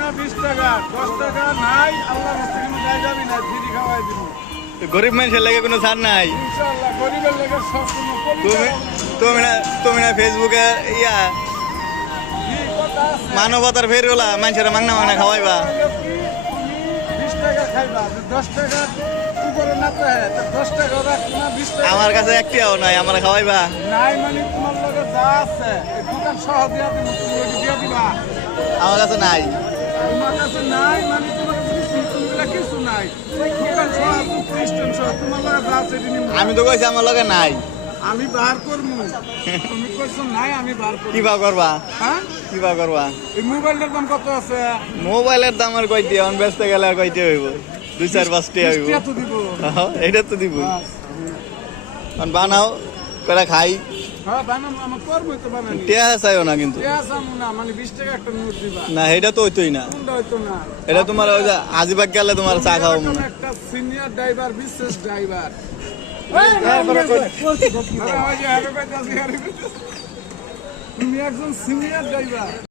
না 20 টাকা 10 টাকা নাই আল্লাহর রাস্তায় কোনো যাই যাবি না ফ্রি খাওয়াই দিব গরিব মানুষের লাগে কোনো ছাড় নাই ইনশাআল্লাহ গরিবের লাগে সব কোনো তুমি না ফেসবুকে ইয়া মানবতার ফেরওলা মানুষের মাংনা মাংনা খাওয়াইবা 20 টাকা খাইবা 10 টাকা উপরে না তো 10 টাকা রাখো না 20 টাকা আমার কাছে একটিও নাই আমার খাওয়াইবা নাই মানে তোমার লগে যা আছে এই দোকান সহ দিয়া দিব তুমি দিয়া দিবা আমার কাছে নাই তোমার কাছে নাই মানে তোমার কাছে কিছু নাই দোকান সহ খ্রিস্টান সহ তোমার লগে যা আছে দিন আমি তো কইছি আমার লগে নাই আমি বার করবো তুমি কইছো নাই আমি বার করব কিবা করবা হ্যাঁ কিবা করবা এই মোবাইলের দাম কত আছে মোবাইলের দাম আর কইতে অন ব্যস্ত গেলে আর কইতে হইব 2-4-5 টাকা হইব কিস্তি তো দিব এটা তো দিব অন বানাও করে খাই হ্যাঁ বানাম আমার করবো তো বানানি টিয়া চাইও না কিন্তু পেঁয়াজ না মানে 20 টাকা একটা নোট দিবা না এটা তো হইতোই না কোনটা হইতো না এটা তোমার ওই যে আজিবাগ গেলে তোমার চা খাওয়াবো না একটা সিনিয়র ড্রাইভার বিশেষ ড্রাইভার তুমি একজন সিনিয়র ড্রাইভার